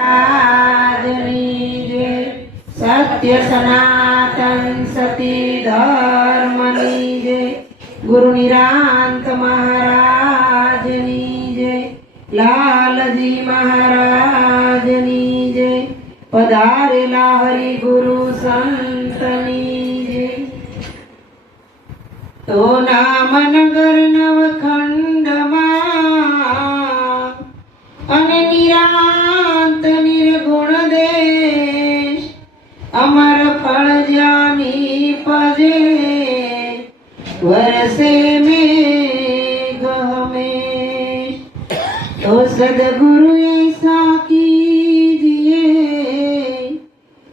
આજની જે સત્ય સનાતન સતી ધર્મની જે ગુરુ નિરાંત મહારાજની જે લાલજી મહારાજની જે પધારેલા હરિ ગુરુ સંતની જે તો નામ નગર નવખંડમાં અને નિરાંત નિર્ગુણ દેશ અમર ફળ જ્યાની પજે વરસે મેઘ હમેશ તો સદગુરુ ऐसा कीजिए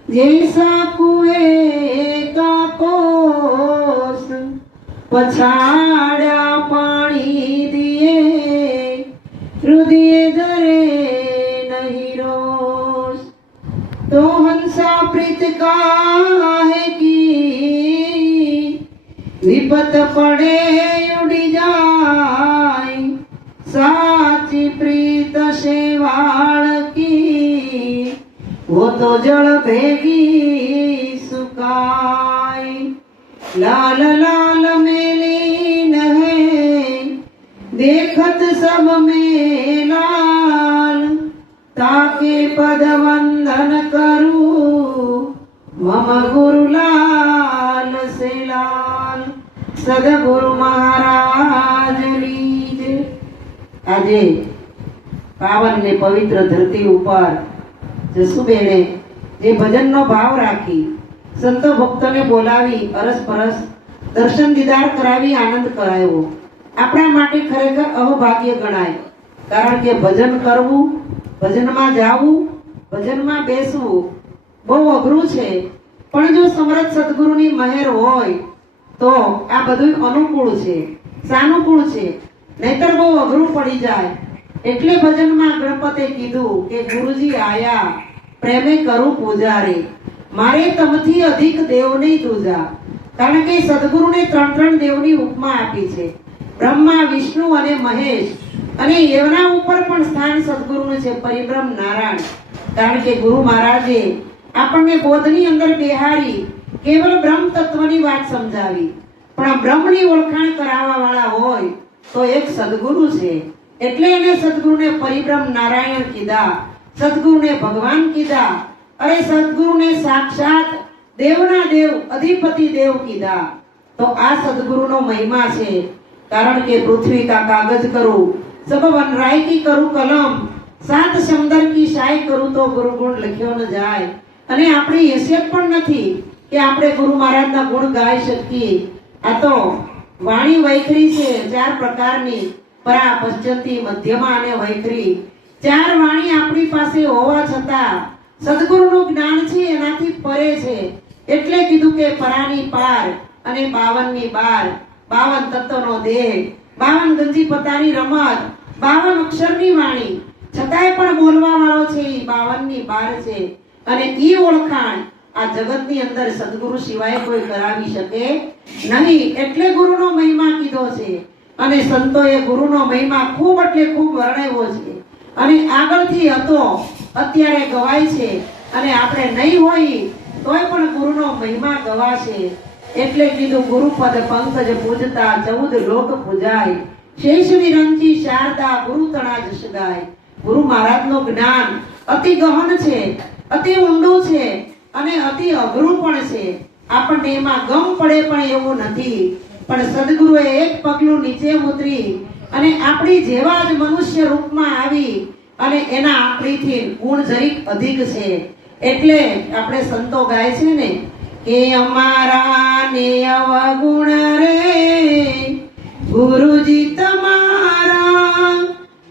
जैसा कुएं का कोस पछाड़ा पानी दिए हृदय धरे नहीं रोष तो हंसा प्रीत काहे की विपत पड़े उड़ी जाए साची प्रीत शेवाड़ की वो तो जल भेगी सुखाई लाल लाल में लीन है देखत सब में लाल ताके पद वंदन करूं मम गुरु लाल से लाल सदगुरु महाराज लीजे આજે પાવન ને પવિત્ર ધરતી ઉપર જસુબેને જે ભજનનો ભાવ રાખી સંતો ભક્તોને બોલાવી અરસપરસ દર્શન દીદાર કરાવી આનંદ કરાયો આપણા માટે ખરેખર અહોભાગ્ય ગણાય કારણ કે ભજન કરવું ભજનમાં જાવું ભજનમાં બેસવું બહુ અઘરું છે પણ જો સમર્થ સદગુરુની મહેર હોય તો આ બધું અનુકૂળ છે સાનુકૂળ છે નહીતર બહુ અઘરું પડી જાય એટલે ભજનમાં ગણપતે કીધું કે ગુરુજી આયા પ્રેમે કરું પૂજા રે મારે તમથી અધિક દેવ નહીં દૂજા કારણ કે સદગુરુને ત્રણ દેવની ઉપમા આપી છે બ્રહ્મા વિષ્ણુ અને મહેશ અને એમના ઉપર પણ સ્થાન સદગુરુનું છે પરિબ્રહ્મ નારાયણ કારણ કે ગુરુ મહારાજે આપણને બોધની અંદર બેહારી કેવલ બ્રહ્મ તત્વની વાત સમજાવી પણ આ બ્રહ્મની ઓળખાણ કરાવવા વાળા હોય તો એક સદગુરુ છે એટલે એને સદગુરુને પરિબ્રહ્મ નારાયણ કીધા સદગુરુને ભગવાન કીધા અરે સદગુરુને સાક્ષાત દેવના દેવ અધિપતિ દેવ કીધા તો આ સદગુરુનો મહિમા છે કારણ કે પૃથ્વી કા કાગજ કરું સબ વનરાય કી કરું કલમ સાત સમંદર કી શાય કરું તો ગુરુ ગુણ લખ્યો ન જાય અને આપણી હેસિયત પણ નથી કે આપણે ગુરુ મહારાજના ગુણ ગાઈ શકીએ આ તો વાણી વૈખરી છે ચાર પ્રકારની પરા પશ્ચંતી મધ્યમાં અને વૈખરી ચાર વાણી આપણી પાસે હોવા છતાં સદગુરુનું જ્ઞાન છે એનાથી પરે છે એટલે કીધું કે પરાની પાર અને 52 ની બાર 52 તત્વનો દેહ 52 ગંજી પતાની રમત 52 અક્ષરની વાણી છતાંય પણ બોલવા વાળો છે એ 52 ની બાર છે અને ઈ ઓળખાણ આ જગતની અંદર સદગુરુ સિવાય કોઈ કરાવી શકે નહીં એટલે ગુરુનો મહિમા કીધો છે અને સંતોએ ગુરુનો મહિમા ખૂબ એટલે ખૂબ વર્ણવ્યો છે અને આગળથી હતો અત્યારે ગવાય છે અને આપણે નહીં હોય તોય પણ ગુરુનો મહિમા ગવાશે એટલે કીધું ગુરુપદ પંકજ પૂજતા 14 લોક પૂજાય શેષ નિરંજી શારદા ગુરુ તણા જશ ગાય ગુરુ મહારાજનું જ્ઞાન અતિ ગહન છે અતિ ઊંડું છે અને અતિ અઘરું પણ છે આપણને એમાં ગમ પડે પણ એવું નથી પણ સદગુરુએ એક પગલું નીચે ઉતરી અને આપણી જેવા જ મનુષ્ય રૂપમાં આવી અને એના આપણીથી ગુણ જરીક અધિક છે એટલે આપણે સંતો ગાય છે ને કે અમારા ને અવગુણ રે ગુરુજી તમારા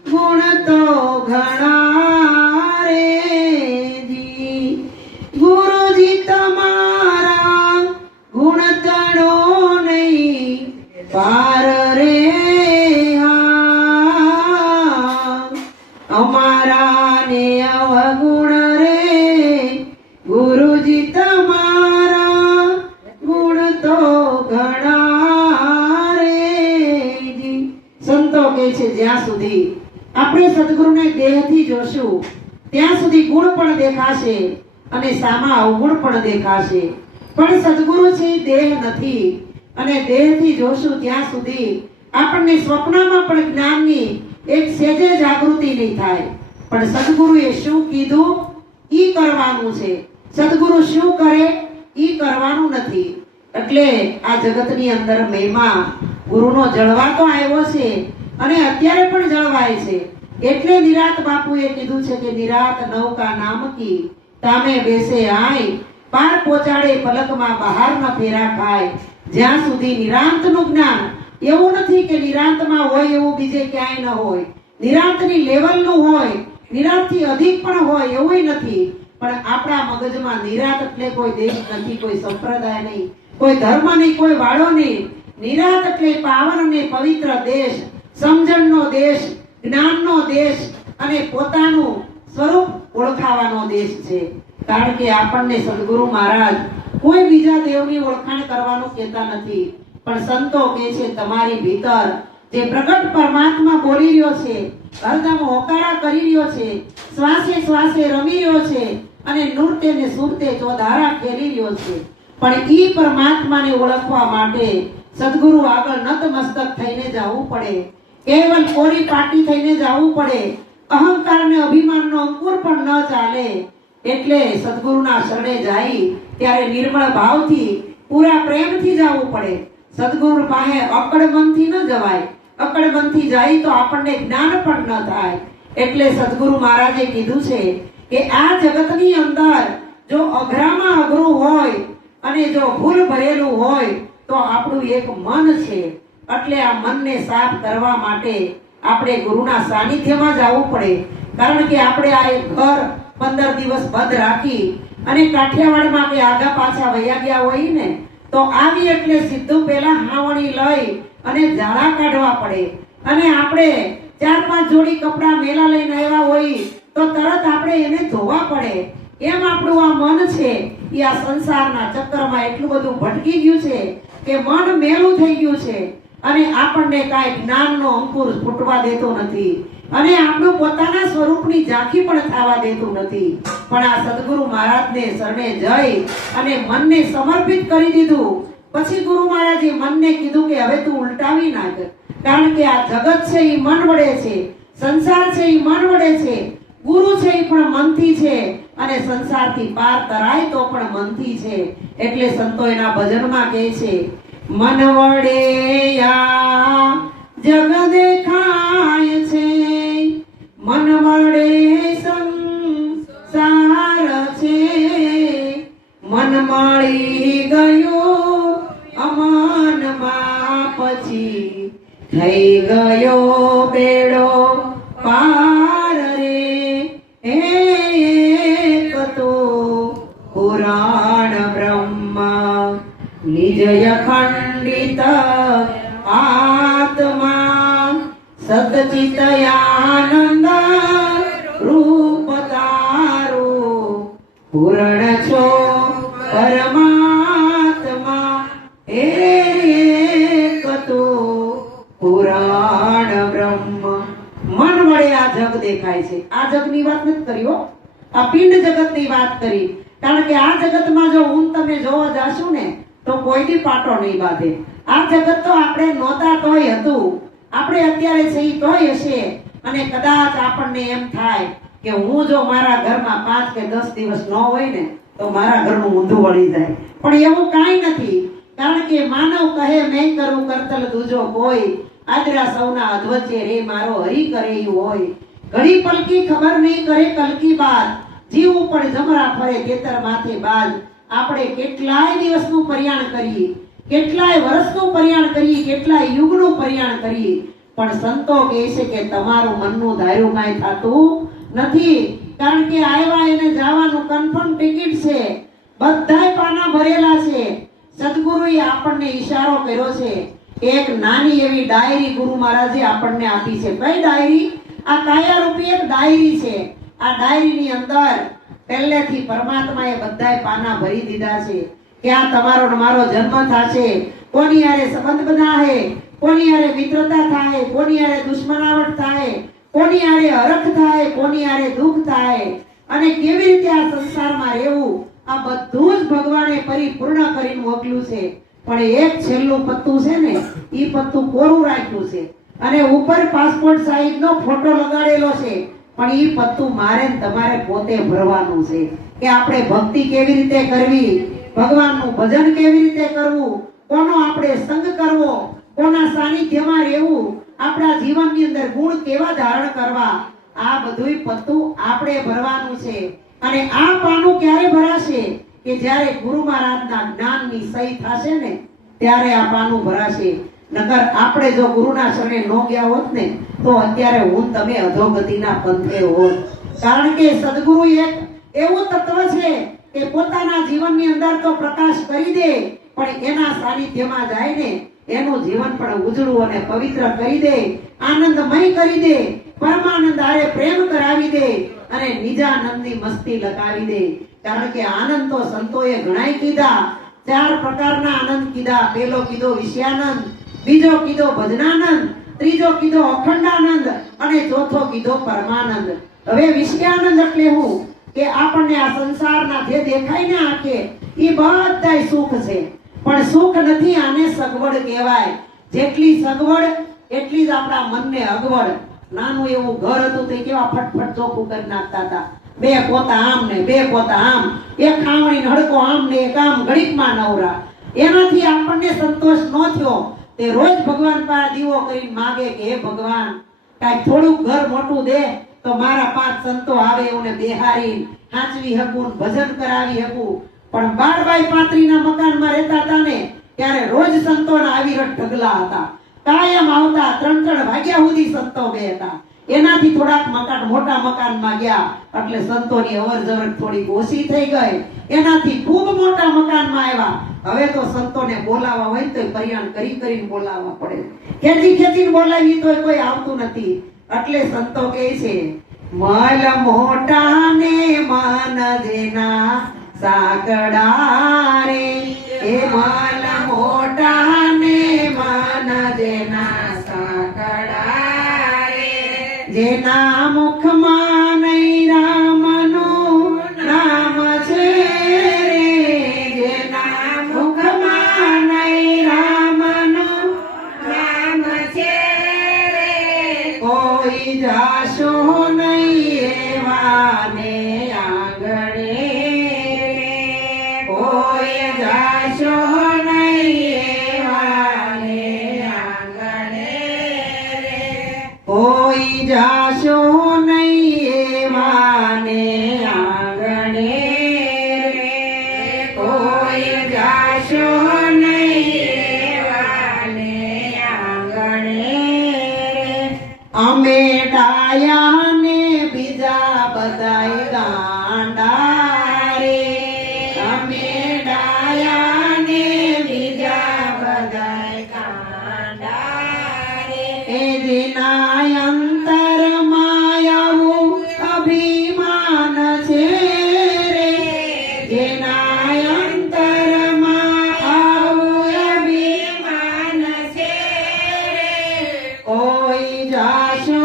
ગુણ તો ઘણા રે જી ગુરુજી તમારા ગુણ તણો નહીં પાર રે અમારા ને અવગુણ રે ગુરુજી તમારા ગુણ તો ઘણા રે જી સંતો કહે છે જ્યાં સુધી આપણે સદગુરુને દેહથી જોશું ત્યાં સુધી ગુણ પણ દેખાશે અને સામા અવગુણ પણ દેખાશે. પણ સદગુરુ છે દેહ નથી, અને દેહથી જોશું ત્યાં સુધી આપણને સ્વપ્નમાં પણ જ્ઞાનની એક સેજે જાગૃતિ નહીં થાય. પણ સદગુરુએ શું કીધું ઈ કરવાનું છે. સદગુરુ શું કરે ઈ કરવાનું નથી. એટલે આ જગતની અંદર મહિમા ગુરુનો જળવાતો આવ્યો છે અને અત્યારે પણ જળવાય છે. એટલે નિરાત બાપુએ કીધું છે કે નિરાત નૌકા નામકી તામે બેસે આય, પાર પહોંચાડે પલકમાં બહાર ન ફેરા ખાય. જ્યાં સુધી નિરાંતનું જ્ઞાન એવું નથી કે નિરાંતમાં હોય એવું બીજે ક્યાંય ન હોય. નિરાંતની લેવલનું હોય, નિરાંતથી અધિક પણ હોય એવું નથી. પણ આપણા મગજમાં નિરાંત એટલે કોઈ દેશ નથી, કોઈ સંપ્રદાય નહીં, કોઈ ધર્મ નહીં, કોઈ વાળો નહીં. નિરાંત એટલે પાવન અને પવિત્ર દેશ, સમજણનો દેશ, જ્ઞાનનો દેશ અને પોતાનું સ્વરૂપ ઓળખાવાનો દેશ છે. કારણ કે આપણને સદગુરુ મહારાજ કોઈ બીજા દેવની ઓળખાણ કરવાનું કહેતા નથી, પણ સંતો કહે છે તમારી ભીતર જે પ્રગટ પરમાત્મા બોલી રહ્યો છે, હરદમ હોકારા કરી રહ્યો છે, શ્વાસે શ્વાસે રમી રહ્યો છે અને નૃત્ય ને સુરતે ચોધારા ખેલી રહ્યો છે. પણ ઈ પરમાત્માને ઓળખવા માટે સદગુરુ આગળ નતમસ્તક થઈને જવું પડે, કેવલ કોરી પાટી થઈને જવું પડે. અહંકાર ને અભિમાનનો અંકુર પણ ન ચાલે. એટલે સદગુરુના શરણે જાય ત્યારે નિર્મળ ભાવથી, પૂરા પ્રેમથી જવું પડે. સદગુરુ પાસે અકડ મનથી ન જવાય. અકડ મનથી જાય તો આપણને જ્ઞાન પણ ન થાય. એટલે સદગુરુ મહારાજે કીધું છે કે આ જગતની અંદર જો અઘરામાં અઘરું હોય અને જો ભૂલ ભરેલું હોય તો આપણું એક મન છે. એટલે આ મનને સાફ કરવા માટે આપણે ગુરુના સાનિધ્યમાં જવું પડે. કારણ કે આપણે આ એક ઘર 15 દિવસ બંધ રાખી અને કાઠિયાવાડમાં કે આગા પાછા વયા ગયા હોય ને તો આવી એટલે સીધું પેલા હાવણી લઈ અને ઝાડા કાઢવા પડે. અને આપણે 4-5 જોડી કપડા મેલા લઈને આવ્યા હોય તો તરત આપણે એને ધોવા પડે. એમ આપણું આ મન છે એ આ સંસારના ચક્રમાં એટલું બધું ભટકી ગયું છે કે મન મેલું થઈ ગયું છે અને આપણને કાંઈ જ્ઞાનનો અંકુર ફૂટવા દેતો નથી અને આપણું પોતાના સ્વરૂપની ઝાંખી પણ થવા દેતું નથી. પણ આ સદગુરુ મહારાજને શરણે જઈ અને મનને સમર્પિત કરી દીધું. પછી ગુરુ મહારાજે મનને કીધું કે હવે તું ઉલટાવી નાખ. કારણ કે આ જગત છે એ મન વડે છે, સંસાર છે એ મન વડે છે, ગુરુ છે એ પણ મનથી છે અને સંસારથી પાર તરાય તો પણ મનથી છે. એટલે સંતો એના ભજનમાં કહે છે મન વડે આ જગ દેખાય છે, મન વડે સંસાર છે, મન મળી ગયું અમનમાં પછી થઈ ગયો બેડો પાર રે. એક તો પુરાણ બ્રહ્મ નિજય ખંડિત આત્મા સતચિતયાનંદ રૂપ તારું પૂર્ણ છો પરમાત્મા. એક તો પુરાણ બ્રહ્મ. મન વડે આ જગ દેખાય છે. આ જગની વાત નથી કરી હો, આ પિંડ જગતની વાત કરી. કારણ કે આ જગતમાં જો હું તમે જોવા જાશું ને તો કોઈ દી પાટો નહીં બાંધે. આ જગત તો આપણે નહોતા તોય હતું, આપણે અત્યારે છે ઈ તોય હશે. અને કદાચ આપણને એમ થાય કે હું જો મારા ઘરમાં 5 કે 10 દિવસ ન હોય ને તો મારા ઘરનું ઊંધું વળી જાય. પણ એવું કાંઈ નથી. કારણ કે માનવ કહે મેં કરું કરતલ દૂજો કોઈ, આદરા સૌના અધવચ્ચે રે મારો હરી કરે ઈ હોય. ઘડી પલકી ખબર નહીં કરે કલકી બાદ, જીવું પણ જમરા ફરે તેતર માથે બાજ. આપણે કેટલાય દિવસનું પર્યાણ કરીએ, કેટલાય વર્ષનું પર્યાણ કરીએ, કેટલાય યુગનું પર્યાણ કરીએ, પણ સંતો કહે છે કે તમારું મનનું ધાર્યું કાંઈ થતું નથી. કારણ કે આવ્યા એને જવાનું કન્ફર્મ ટિકિટ છે, બધાય પાના ભરેલા છે. સદગુરુએ આપણને ઈશારો કર્યો છે. એક નાની એવી ડાયરી ગુરુ મહારાજે આપણને આપી છે. કઈ ડાયરી? આ કાયા રૂપી એક ડાયરી છે. આ ડાયરીની અંદર પહેલેથી પરમાત્માએ બધાય પાના ભરી દીધા છે. ક્યાં તમારો ને મારો જન્મ થશે, કોની હારે સંબંધ બધાહે, કોની હારે મિત્રતા થાય, કોની હારે દુશ્મનાવટ થાય, કોની આરે હરખ થાય, કોની આરે દુઃખ થાય અને કેવી રીતે આ સંસારમાં રહેવું, આ બધું જ ભગવાને પરિપૂર્ણ કરીને મોકલ્યું છે. પણ એક છેલ્લું પત્તું છે ને, ઈ પત્તું કોરું રાખ્યું છે અને ઉપર પાસપોર્ટ સાઈઝનો ફોટો લગાડેલો છે. પણ ઈ પત્તું મારે ને તમારે પોતે ભરવાનું છે કે આપણે ભક્તિ કેવી રીતે કરવી, ભગવાનનું ભજન કેવી રીતે કરવું, કોનો આપણે સંગ કરવો, કોના સાનિધ્યમાં રહેવું, આપણા જીવનની અંદર ગુણ કેવા ધારણ કરવા, આ બધુંય પત્તું આપણે ભરવાનું છે. અને આ પાનું ક્યારે ભરાશે કે જ્યારે ગુરુ મહારાજના જ્ઞાનની સહી થશે ને ત્યારે આ પાનું ભરાશે. નકર આપણે જો ગુરુના શરણે ન ગયા હોત ને તો અત્યારે હું તમે અધોગતિના પંથે હોત. કારણ કે સદગુરુ એક એવું તત્વ છે કે પોતાના જીવનની અંદર તો પ્રકાશ કરી દે, પણ એના સાનિધ્યમાં જાય ને એનું જીવન પણ ઉજળું અને પવિત્ર કરી દે, આનંદમય કરી દે, પરમાનંદ આરે પ્રેમ કરાવી દે અને નિજાનંદની મસ્તી લગાવી દે. કારણ કે આનંદ તો સંતોએ ઘણાય કીધા, 4 પ્રકારના આનંદ કીધા. પહેલો કીધો વિષયાનંદ, બીજો કીધો ભજનાનંદ, ત્રીજો કીધો અખંડાનંદ અને ચોથો કીધો પરમાનંદ. હવે વિષયાનંદ એટલે હું કે આપણને આ સંસારના જે દેખાય ને આંખે એ બધાય સુખ છે, પણ સુખ નથી, આને સગવડ કહેવાય. જેટલી સગવડ એટલી જ આપણા મનને અગવડ. નાનું એવું ઘર હતું તે કેવા ફટફટ ચોખ્ખું કરી નાખતા હતા, 2 પોતા આમ ને 2 પોતા આમ, એક ખાવણી હડકો આમ ને એક આમ, ઘડીકમાં નવરા. એનાથી આપણને સંતોષ ન થયો તે રોજ ભગવાન પાસે દીવો કરીને માગે કે હે ભગવાન કાંઈક થોડુંક ઘર મોટું દે તો મારા 5 સંતો આવે એઓને બેહારી હાંચવી શકું, ભજન કરાવી શકું. પણ 12 બાય 35 ના મકાનમાં રહેતા હતા ને ત્યારે રોજ સંતોના આવીરટ ઢગલા હતા, કાયમ આવતા, 3-3 વાગ્યા સુધી સંતો બે હતા. એનાથી થોડાક મકાન મોટા મકાનમાં ગયા એટલે સંતોની અવરજવર થોડી ઓછી થઈ ગઈ. એનાથી ખૂબ મોટા મકાનમાં આવ્યા. હવે તો સંતોને બોલાવવા હોય તો પરિયાણ કરીને બોલાવવા પડે, ખેંચીને બોલાવી તો કોઈ આવતું નથી. એટલે સંતો કહે છે મલ મોટા ને મન જેના સાકડા રે, એ મલ મોટા ને મન જેના સાકડા રે, જેના મુખમાં નહીં રામનું નામ છે રે, જેના મુખમાં નહીં રામનું નામ છે રે, કોઈ જાશો નહીં એવાને આંગણે, કોઈ જાશો નહીં એવાને આંગણે, કોઈ જાશો નહીં એવાને આંગણે, કોઈ જાશો નહીં એવાને આંગણે. અમે ડાયા ને બીજા બધાય ગાંડા રે, અમે ડાયા ને બીજા બધાય ગાંડા રે, એ જેના અંતરમાં આવું અભિમાન છે રે, જેના અંતરમાં આવું અભિમાન છે રે, કોઈ જાશો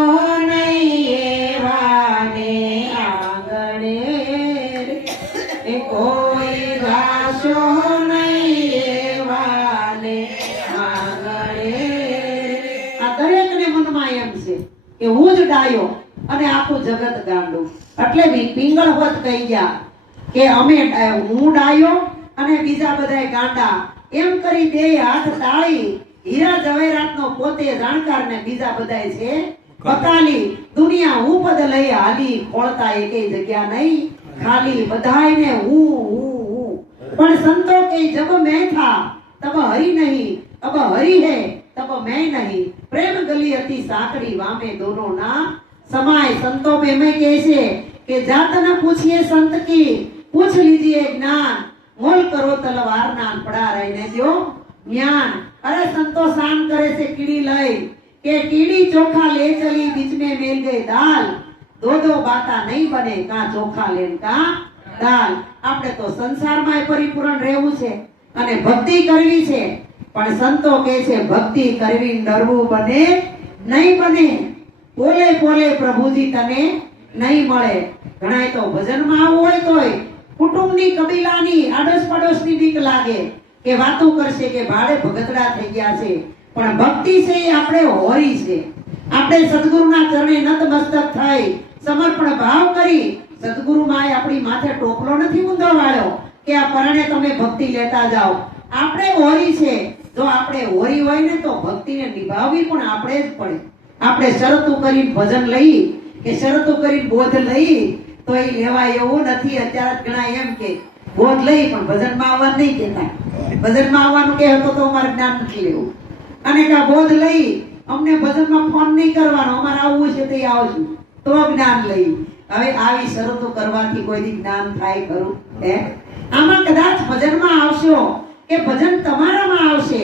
નહીં એવાને આંગણે રે, એ કોઈ જાશો નહીં એવાને આંગણે. આ દરેકને મનમાં એમ છે કે હું જ ડાયો અને આખું જગત ગાંડું. એટલે પિંગળ હોત કહી ગયા કે અમે હું ડાયો અને બીજા બધાય ગાંડા. એમ કરી બે હાથ તાળી હીરા જવેરાતનો પોતે જાણકાર ને બીજા બધાય છે પતાલી. દુનિયા હું પદ લઈ હાલી, ખોળતા એકેય જગ્યા નહીં ખાલી, બધાયને હું. પણ સંતો કે જબ मैं था तब हरि नहीं, अब हरि है तब मैं नहीं, प्रेम गली अति साकड़ी वामे दोनों ना समाय. संतों में मैं कैसे कि जात न पूछिए संत की, पूछ लीजिए ज्ञान, मोल करो तलवार ना पड़ा रहने दो ज्ञान. अरे संतो शाम करे से कीड़ी लई के कीड़ी चोखा ले चली, बीच में मिल गई दाल, 2 बाता नहीं बने का ચોખા લેન કા દાલ. આપણે તો સંસારમાં પરિપૂર્ણ રહેવું છે અને ભક્તિ કરવી છે, પણ સંતો કહે છે ભક્તિ કરવી ડરવું બને નહીં બને. પોલે પોલે પ્રભુજી તને નહીં મળે. ઘણાય તો ભજનમાં આવવું હોય તોય કુટુંબની કબીલાની આડોશ પડોશની બીક લાગે કે વાતો કરશે કે ભાડે ભગતડા થઈ ગયા છે. પણ ભક્તિ છે એ આપણે હોરી છે. આપણે સદગુરુના ચરણે નતમસ્તક થઈ સમર્પણ ભાવ કરી સદગુરુ માએ આપણી માથે ટોપલો નથી ઊંધો વાળ્યો કે આ પરણે તમે ભક્તિ લેતા જાઓ. આપણે હોરી છે. જો આપણે હોરી હોય ને તો ભક્તિને નિભાવવી પણ આપણે જ પડે. આપણે શરતો કરીને ભજન લઈ કે શરતો કરીને બોધ લઈ તો એ લેવાય એવું નથી. અત્યારે ઘણા એમ કે બોધ લઈ પણ ભજનમાં આવવાનું નહીં કહેતા. ભજનમાં આવવાનું કહે તો અમારે જ્ઞાન નથી લેવું. અને કા બોધ લઈ અમને ભજનમાં ફોન નહીં કરવાનો, અમારે આવવું છે તે આવશું તો જ્ઞાન લઈ. હવે આવી શરતો કરવાથી કોઈ દી જ્ઞાન થાય ખરું? આમાં કદાચ ભજનમાં આવશો કે ભજન તમારામાં આવશે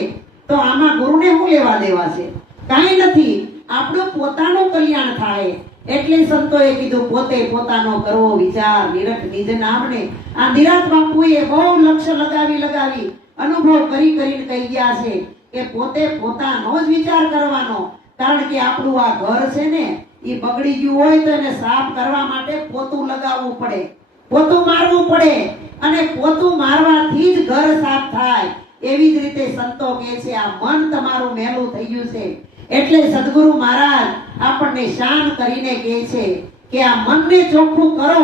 તો આમાં ગુરુને શું લેવા દેવા છે? કાંઈ નથી. આપણું પોતાનું કલ્યાણ થાય. એટલે સંતોએ કીધું પોતે પોતાનો કરવો વિચાર નિરખ નિજ નામને. આ નિરાત બાપુએ બહુ લક્ષ્ય લગાવી અનુભવ કરીને કહી ગયા છે કે પોતે પોતાનો જ વિચાર કરવાનો. કારણ કે આપણું આ ઘર છે ને એ બગડી ગયું હોય તો એને સાફ કરવા માટે પોતું લગાવવું પડે, પોતું મારવું પડે અને પોતું મારવાથી જ ઘર સાફ થાય. એવી જ રીતે સંતો કહે છે આ મન તમારું મેલું થઈ ગયું છે. એટલે સદગુરુ મહારાજ આપણને શાંત કરીને કહે છે કે આ મનને ચોખ્ખું કરો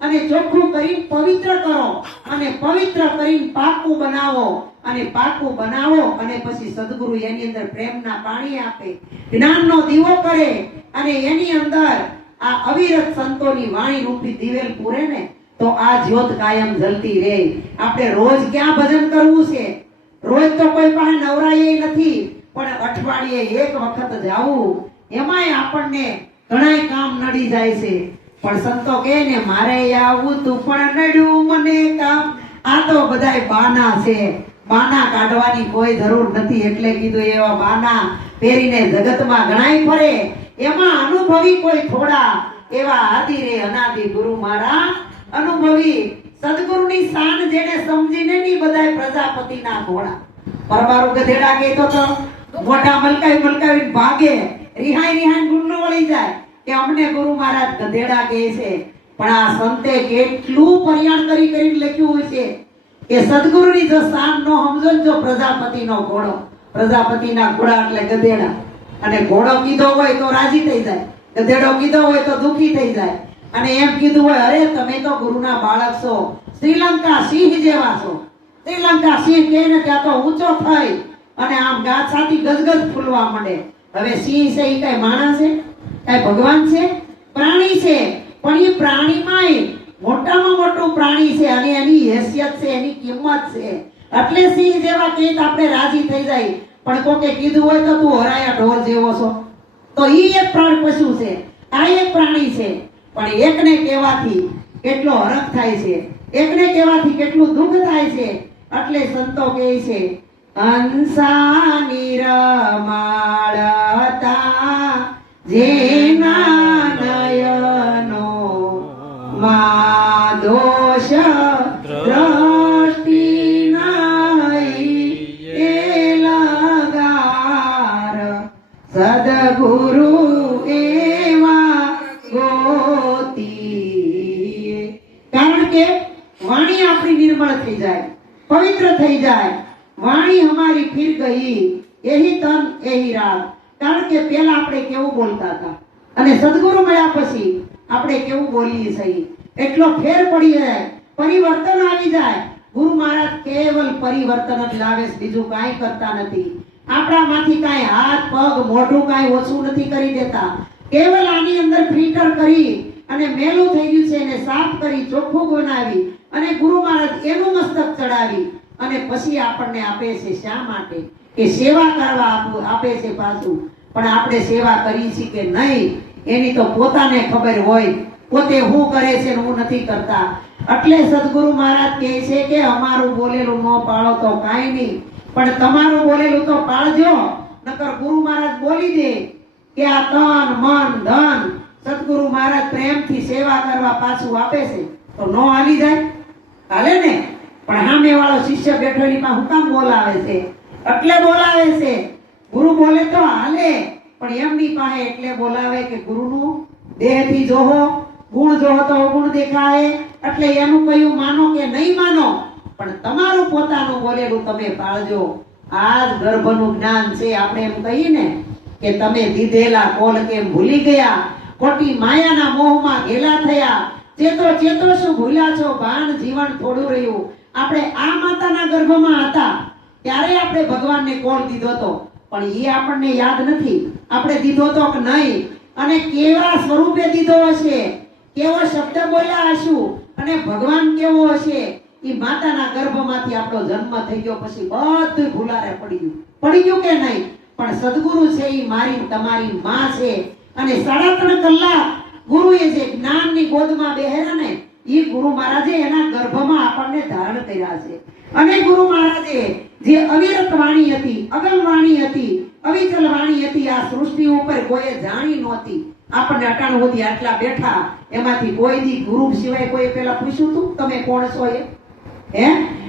અને ચોખ્ખું કરીને પવિત્ર કરો અને પવિત્ર કરીને પાકું બનાવો અને પાકું બનાવો અને પછી સદગુરુ એની અંદર પ્રેમના પાણી આપે, જ્ઞાનનો દીવો કરે અને એની અંદર આ અવિરત સંતોની વાણી રૂપી દિવેલ પૂરે ને તો આ જ્યોત કાયમ જલતી રહે. આપણે રોજ ક્યાં ભજન કરવું છે? રોજ તો કોઈ પાસે નવરાય નથી, પણ અઠવાડિયે એક વખત જાવું એમાંય આપણને ઘણાય કામ નડી જાય છે. પણ સંતો કહે ને મારે આવું તું પણ નડ્યું મને કામ. આ તો બધાય બાના છે. બાના કાઢવાની કોઈ જરૂર નથી. એટલે કીધું એવા બાના પહેરીને જગતમાં ઘણાય ફરે એમાં અનુભવી કોઈ થોડા. એવા આદિ રે અનાદિ ગુરુ મારા અનુભવી. સદગુરુની શાન જેને સમજીને ની બધાય પ્રજાપતિના ઘોડા. પરબારું ગધેડા કહેતો તો મોટા મલકાવી ભાગે રિહાઈ ગુંડો વળી જાય કે અમને ગુરુ મહારાજ ગધેડા કહે છે. પણ આ સંતે કેટલું પર્યાણ કરીને લખ્યું છે કે સદગુરુની જો શાન નો સમજો જો પ્રજાપતિનો ઘોડો. પ્રજાપતિના ઘોડા એટલે ગધેડા. અને ઘોડો કીધો હોય તો રાજી થઈ જાય, ગધેડો કીધો હોય તો દુખી થઈ જાય. અને એમ કીધું હોય અરે તમે તો ગુરુના બાળક છો, શ્રીલંકા સિંહ જેવા છો. શ્રીલંકા સિંહ કહે ને ત્યાં તો ઊંચો થઈ અને આમ ગાત સાથી ગજગજ ફૂલવા માંડે. હવે સિંહ છે એ કઈ માણસ છે? કઈ ભગવાન છે? પ્રાણી છે. પણ એ પ્રાણીમાં મોટામાં મોટું પ્રાણી છે અને એની હેસિયત છે, એની કિંમત છે. એટલે સિંહ જેવા કે આપણે રાજી થઈ જાય. પણ કોકે કીધું હોય તો તું હરાયા ઢોર જેવો છો તો ઈ એક પ્રાણ પશુ છે, આ એક પ્રાણી છે. પણ એકને કહેવાથી કેટલો હરખ થાય છે, એકને કહેવાથી કેટલું દુઃખ થાય છે. એટલે સંતો કહે છે હંસાની રમાળતા જેના નયનો માં દોષ દ્રષ્ટિ નહીં એ લગાર સદગુરુ એવા ગોતી. કારણ કે વાણી આપણી નિર્મળ થઈ જાય, પવિત્ર થઈ જાય. વાણી हमारी फिर गई यही तन यही रात. કારણ કે પહેલા આપણે કેવું બોલતા હતા અને સદગુરુ મળ્યા પછી આપણે કેવું બોલીએ છીએ એટલો ફેર પડી જાય, પરિવર્તન આવી જાય. ગુરુ મહારાજ કેવલ પરિવર્તન જ લાવે છે, બીજું કાંઈ કરતા નથી. આપણામાંથી કાંઈ હાથ પગ મોઢું કાંઈ ઓછું નથી કરી દેતા. કેવલ આની અંદર ફિલ્ટર કરી અને મેલું થઈ ગયું છે એને સાફ કરી ચોખ્ખું બનાવી અને ગુરુ મહારાજ એનું મસ્તક ચડાવી અને પછી આપણને આપે છે. શા માટે? કે સેવા કરવા આપે છે પાછું. પણ આપણે સેવા કરી છે કે નહીં એની તો પોતાને ખબર હોય, પોતે શું કરે છે ને હું નથી કરતા. એટલે સદગુરુ મહારાજ કહે છે કે અમારું બોલેલું ન પાળો તો કાંઈ નહીં, પણ તમારું બોલેલું તો પાળજો. નકર ગુરુ મહારાજ બોલી દે કે આ તન મન ધન સદગુરુ મહારાજ પ્રેમથી સેવા કરવા પાછું આપે છે તો નો હાલી જાય? હાલે ને. પણ સામે વાળો શિષ્ય બેઠો એની પાસે હું કામ બોલાવે છે? એટલે બોલાવે છે. ગુરુ બોલે તો હાલે, પણ એમની પાસે એટલે બોલાવે કે ગુરુનું દેહથી જોહો, ગુણ જોહો તો અવગુણ દેખાય, એટલે એનું કયું માનો કે નહીં માનો, પણ તમારું પોતાનું બોલેલું તમે પાળજો. આ જ ગર્ભનું જ્ઞાન છે. આપણે એમ કહીએ ને કે તમે દીધેલા કોલ કેમ ભૂલી ગયા, ખોટી માયાના મોહમાં ઘેલા થયા, ચેતો શું ભૂલ્યા છો, ભાન જીવન થોડું રહ્યું. આપણે આ માતાના ગર્ભમાં હતા ત્યારે આપણે ભગવાનને કોલ દીધો તો, પણ એ આપણને યાદ નથી આપણે દીધો તો કે નહીં, અને કેવા સ્વરૂપે દીધો હશે, કેવો શબ્દ બોલ્યા હશું, અને ભગવાન કેવો હશે. એ માતાના ગર્ભમાંથી આપણો જન્મ થઈ ગયો પછી બધું ભૂલારે પડી ગયું કે નહીં? પણ સદગુરુ છે એ મારી તમારી માં છે, અને 3.5 કલાક ગુરુએ જે જ્ઞાનની ગોદમાં બેહેરા ને એ ગુરુ મહારાજે એના ગર્ભમાં આપણને ધારણ કર્યા છે. અને ગુરુ મહારાજે જે અવિરત વાણી હતી, અગમ વાણી હતી, અવિચલ વાણી હતી, આ સૃષ્ટિ ઉપર કોઈ જાણી નહોતી. આપણને અટાણ હોતી આટલા બેઠા, એમાંથી કોઈ દી ગુરુ સિવાય કોઈ પેલા પૂછ્યું તું તમે કોણ છો?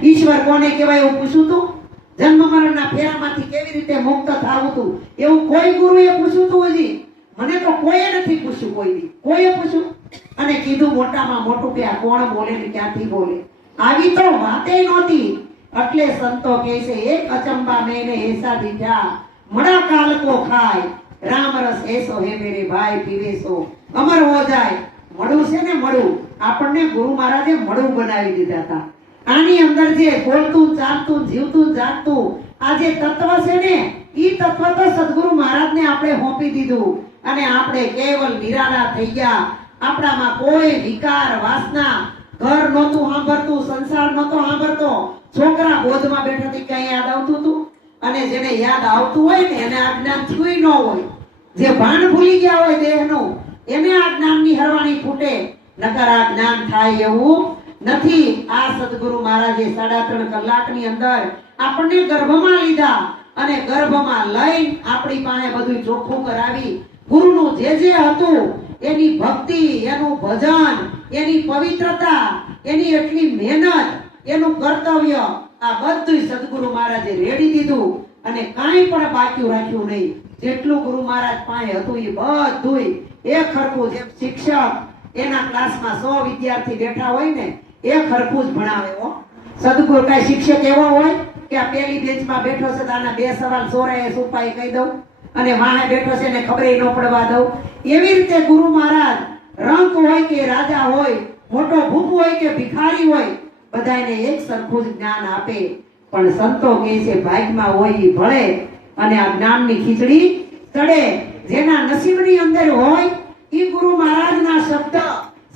ઈશ્વર કોને કહેવાય એવું પૂછ્યું તું? જન્મ મરણના ફેરામાંથી કેવી રીતે મુક્ત થાવું તું એવું કોઈ ગુરુએ પૂછ્યું તું? હજી મને તો કોઈએ નથી પૂછ્યું, કોઈ દી કોઈએ પૂછ્યું અને કીધું મોટામાં મોટું કે આ કોણ બોલે ને ક્યાંથી બોલે, આવી તો વાતે નહોતી. એટલે સંતો કહે છે એક અચંબા મેને એસા દીધા, મડા કાલકો ખાય, રામ રસ એસો હે મેરે ભાઈ પીવેસો. અમર હો જાય. મળું છે ને મળું, આપણને ગુરુ મહારાજે મળું બનાવી દીધા હતા. આની અંદર જે બોલતું ચાલતું જીવતું જાગતું આ જે તત્વ છે ને ઈ તત્વ તો સદગુરુ મહારાજને આપણે સોંપી દીધું, અને આપણે કેવલ નિરાલા થઈ ગયા. આપણામાં કોઈ વિકાર વાસના, ઘર નહોતું સાંભળતું, સંસાર નહોતો સાંભળતો, છોકરા બોધમાં બેઠાથી કઈ યાદ આવતું હતું? અને જેને યાદ આવતું હોય ને એને આ જ્ઞાન થયું ન હોય, જે ભાન ભૂલી ગયા હોય દેહનું, એને આ જ્ઞાનની હરવાણી ફૂટે, નકર આ જ્ઞાન થાય એવું નથી. આ સદગુરુ મહારાજે 3.5 કલાકની અંદર આપણને ગર્ભમાં લીધા, અને ગર્ભમાં લઈ આપણી પાસે બધું ચોખ્ખું કરાવી. ગુરુનું જે હતું એની ભક્તિ, એનું ભજન, એની પવિત્રતા, એની એટલી મહેનત, એનું કર્તવ્ય, આ બધું સદગુરુ મહારાજે રેડી દીધું, અને કાંઈ પણ બાકી રાખ્યું નહીં. જેટલું ગુરુ મહારાજ પાસે હતું એ બધું એક હરખું, જેમ શિક્ષક એના ક્લાસમાં 100 વિદ્યાર્થી બેઠા હોય ને એ ખરખું જ ભણાવે. સદગુરુ કઈ શિક્ષક એવો હોય કે આ પેલી બેન્ચમાં બેઠો છે તો આના 2 સવાલ સોરાએ સુપાઈ કહી દઉં, અને વાહે બેઠો છે ને ખબરે ન પડવા દઉં? એવી રીતે ગુરુ મહારાજ રંક હોય કે રાજા હોય, મોટો ભૂપ હોય કે ભિખારી હોય, બધાને એક સરખું જ જ્ઞાન આપે. પણ સંતો કહે છે ભાગમાં હોય એ ભળે, અને આ જ્ઞાનની ખીચડી ચડે. જેના નસીબની અંદર હોય એ ગુરુ મહારાજના શબ્દ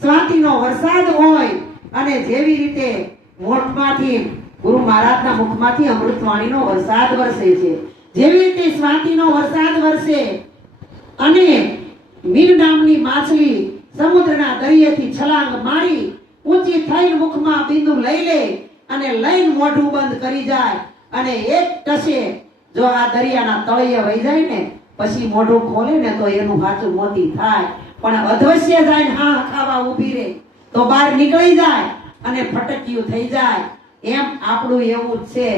સ્વાતિનો વરસાદ હોય, અને જેવી રીતે મોઠમાંથી ગુરુ મહારાજના મુખમાંથી અમૃતવાણીનો વરસાદ વરસે છે, જેવી રીતે સ્વાતિનો વરસાદ વરસે, અને મીન નામની માછલી સમુદ્રના દરિયેથી છલાંગ મારી ઊંચી થઈને મુખમાં બિંદુ લઈ લે, અને લઈને મોઢું બંધ કરી જાય, અને એક ટસે જો આ દરિયાના તળિયે વહી જાય ને પછી મોઢું ખોલે ને તો એનું સાચું મોતી થાય. પણ અધવશ્ય જાય હા ખાવા ઊભી રહે તો બહાર નીકળી જાય અને ફટક્યું થઈ જાય. એમ આપણું એવું જ છે.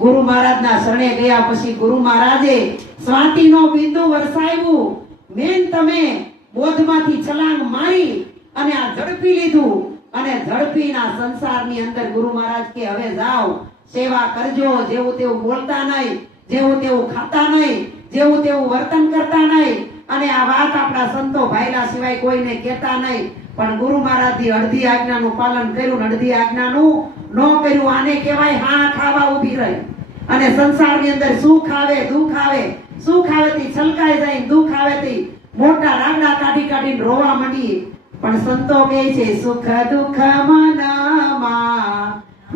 ગુરુ મહારાજના શરણે ગયા પછી ગુરુ મહારાજે સ્વાતિનો બિંદુ વરસાવ્યું. મેન તમે બોધમાંથી છલાંગ મારી અને આ ઝડપી લીધું, અને ઝડપીના સંસારની અંદર ગુરુ મહારાજ કે હવે જાઓ સેવા કરજો, જેવું તેવું બોલતા નહીં, જેવું તેવું ખાતા નહીં, જેવું તેવું વર્તન કરતા નહીં, અને આ વાત આપણા સંતો ભાઈલા સિવાય કોઈને કહેતા નહીં. પણ ગુરુ મહારાજની અડધી આજ્ઞાનું પાલન કર્યું, અડધી આજ્ઞાનું ન કર્યું. આને કહેવાય હા ખાવા ઊભી રહી, અને સંસારની અંદર સુખ આવે દુઃખ આવે, સુખ આવેથી છલકાઈ જાય, દુઃખ આવેથી મોટા રાગડા કાઢી કાઢીને રોવા માંડી. પણ સંતો કહે છે સુખ દુઃખ મનમાં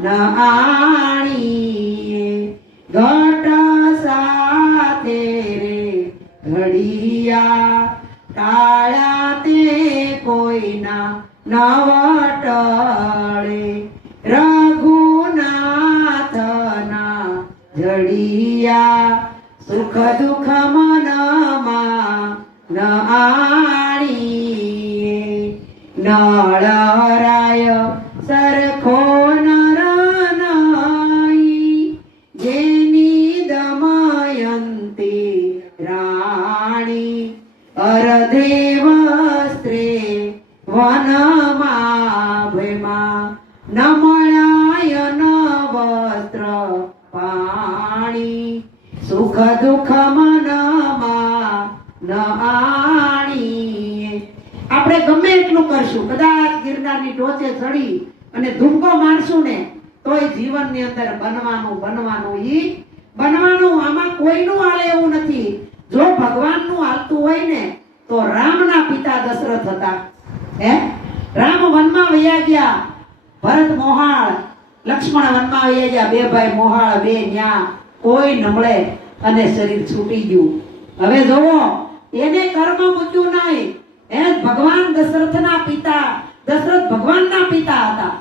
ન આણીએ, ઘટ સાથે રે ઘડિયા, ટાળા તે કોઈના નવટળે, રઘુનાથના જડિયા, સુખ દુઃખ મનમાં ન આણીએ, નળરાય સરખો નર નહીં, જેની દમયંતી રાણી, ન મળાય ન વસ્ત્ર પાણી, સુખ દુઃખ મનમાં ન આણી. આપણે ગમે એટલું કરશું, કદાચ ગિરનારની ટોચે ચડી અને ધૂમકો મારશું ને તોય જીવનની અંદર બનવાનું ઈ બનવાનું. આમાં કોઈનું હાલે એવું નથી. જો ભગવાનનું હાલતું હોય ને તો રામના પિતા દશરથ હતા. રામ વનમાં વયા ગયા, ભરત મોહાળ, લક્ષ્મણ વનમાં વયા ગયા, બે ભાઈ મોહાળ, બે ન્યા, કોઈ નમળે અને શરીર છૂટી ગયું. હવે જોવો, એને કર્મ મૂક્યું નહીં. ભગવાન દશરથના પિતા, દશરથ ભગવાનના પિતા હતા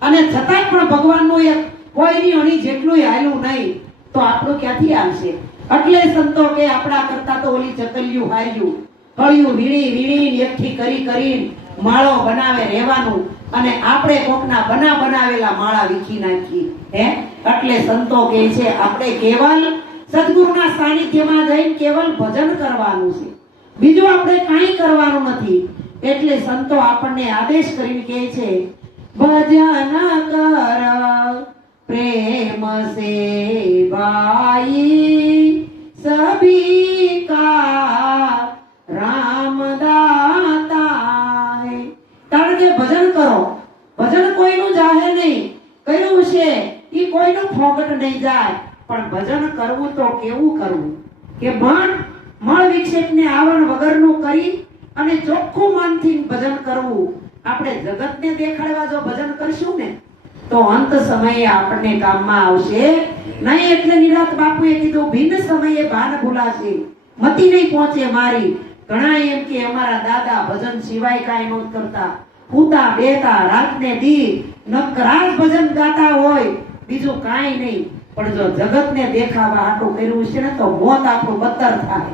અને છતાંય પણ ભગવાનનું એક કોઈની અણી જેટલું હાલ્યું નહીં તો આપણું ક્યાંથી આવશે? એટલે સંતો કે આપણા કરતા તો ઓલી ચકલિયું હાર્યું, કળિયું વીણી એકઠી કરી માળો બનાવે રહેવાનું, અને આપણે કોકના બનાવેલા માળા વીખી નાખી. એટલે સંતો કહે છે આપણે કેવલ સદગુરુના સાનિધ્યમાં જઈને કેવલ ભજન કરવાનું છે, બીજું આપણે કાંઈ કરવાનું નથી. એટલે સંતો આપણને આદેશ કરીને કહે છે ભજન કર પ્રેમ સે ભાઈ સભી કા રામ દાતા હૈ. કારણ કે ભજન કરો, ભજન કોઈનું જાહે નહીં, કર્યું છે એ કોઈનું ફોગટ નહીં જાય. પણ ભજન કરવું તો કેવું કરવું કે મળ વિક્ષેપને આવરણ વગરનું કરી અને ચોખ્ખું મનથી ભજન કરવું. આપણે જગતને દેખાડવા જો ભજન કરશું ને તો અંત સમયે આપણને કામમાં આવશે નહીં. એટલે નિરાત બાપુએ કીધું ભિન્ન સમયે ભાન ભૂલાશે, મતી નહીં પહોંચે મારી. ઘણા એમ કે અમારા દાદા ભજન સિવાય કાંઈ નહોત કરતા, ઉતા બેતા રાતને દી નકરાજ ભજન ગાતા હોય, બીજું કાંઈ નહીં. પણ જો જગતને દેખાવા હાટું કર્યું છે ને તો મોત આપણું બદતર થાય,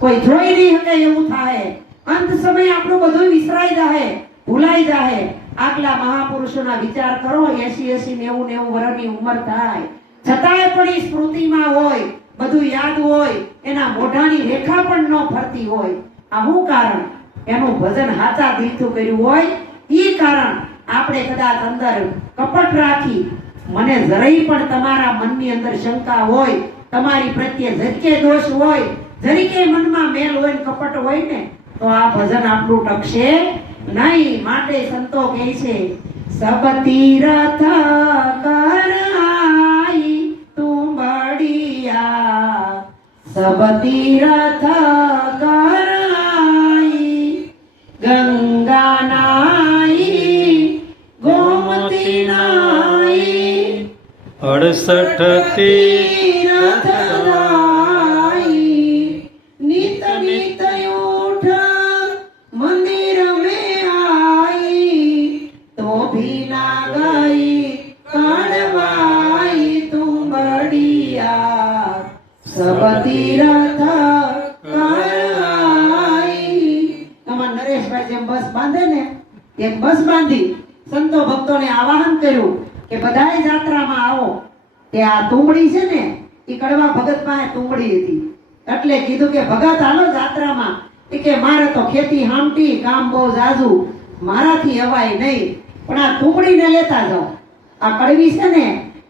કોઈ જોઈ નહીં શકે એવું થાય. અંત સમય આપણું બધું વિસરાઈ જાય, ભૂલાઈ જાય. આગલા મહાપુરુષોના વિચાર કરો, 80 90 વર્ષની ઉંમર થાય છતાંય પણ એ સ્મૃતિમાં હોય, બધું યાદ હોય, એના મોઢાની રેખા પણ ન ફરતી હોય. આ શું કારણ? એનું ભજન હાચા દિલથી કર્યું હોય ઈ કારણ. આપણે કદાચ અંદર કપટ રાખી, મને જરાય પણ તમારા મનની અંદર શંકા હોય, તમારી પ્રત્યે જરીકે દોષ હોય, જરીકે મનમાં મેલ હોય ને કપટ હોય ને તો આ ભજન આપણું ટકશે નહીં. માટે સંતો કહે છે સબ તીરથ કરાઈ તું બડિયા, સબ તીરથ કરાઈ ગંગા નાઈ ગોમતી નાઈ 68 તીરથ नित नित उठ मंदिर में आई, तो भी ना गई कड़वाई तुम बढ़िया, सब तीरथ कराई. તમાર નરેશભાઈ જેમ બસ બાંધે ને એક બસ બાંધી સંતો ભક્તોને આવાહન કર્યું કે બધાય જાત્રામાં આવો. કે આ તુંબડી છે ને એ કડવા ભગત પાસે તુંબડી હતી, એટલે કીધું કે ભગત હાલો જાત્રામાં. કે મારે તો ખેતી હામટી, કામ બહુ જાજુ, મારાથી અવાય નહીં, પણ આ તુંબડીને લેતા જાઓ. આ કડવી છે ને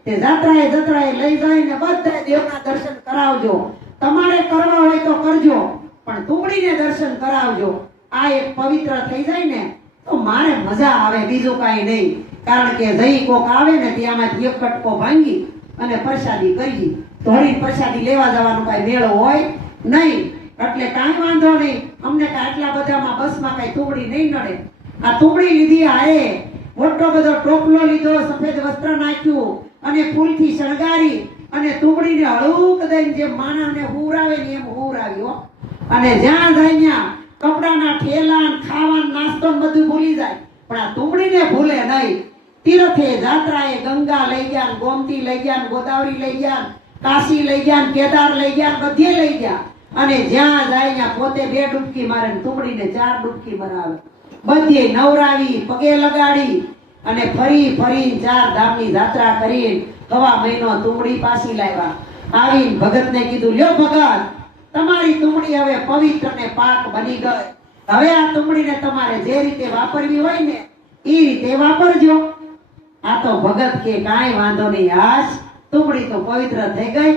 તે જાત્રાએ લઈ જઈને બધા દેવના દર્શન કરાવજો. તમારે કરવા હોય તો કરજો, પણ તુંબડીને દર્શન કરાવજો. આ એક પવિત્ર થઈ જાય ને તો મારે મજા આવે, બીજું કાંઈ નહીં. કારણ કે જઈ કોક આવે ને ત્યાંમાંથી એક કટકો ભાંગી અને પ્રસાદી કરી તો હરી પ્રસાદી લેવા જવાનો કઈ મેળો હોય નહીં. એટલે કાંઈ વાંધો નહીં, અમને કાંઈ આટલા બધામાં બસમાં કઈ તુંબડી નહીં નડે. આ તુંબડી લીધી, આએ મોટો બધો ટોપલો લીધો, સફેદ વસ્ત્ર નાખ્યું અને ફૂલથી શણગારી અને તુંબડીને હળુક દઈને જેમ માણસને હુરાવે ને એમ હુરાવ્યો. અને જ્યાં જાય ત્યાં કપડાના ઠેલા, ખાવાનું, નાસ્તો બધું ભૂલી જાય, પણ આ તુંબડીને ભૂલે નહીં. તીર્થે જાત્રાએ ગંગા લઈ ગયા, ગોમતી લઈ ગયા, ગોદાવરી લઈ ગયા, કાશી લઈ ગયા, કેદાર લઈ ગયા, બધે લઈ ગયા. અને જ્યાં જાય ત્યાં પોતે 2 ડૂબકી મારે, તુંબડીને 4 ડૂબકી મરાવે. બધે નવરાવી, પગે લગાડી અને ફરી 4 ધામની જાત્રા કરી હવા મહિનો તુંબડી પાછી લાવ્યા. આવી ભગતને કીધું, લ્યો ભગત, તમારી તુંબડી હવે પવિત્ર ને પાક બની ગઈ. હવે આ તુંબડીને તમારે જે રીતે વાપરવી હોય ને એ રીતે વાપરજો. આ તો ભગત કે કાંઈ વાંધો નહીં, હાશ તુમડી તો પવિત્ર થઈ ગઈ.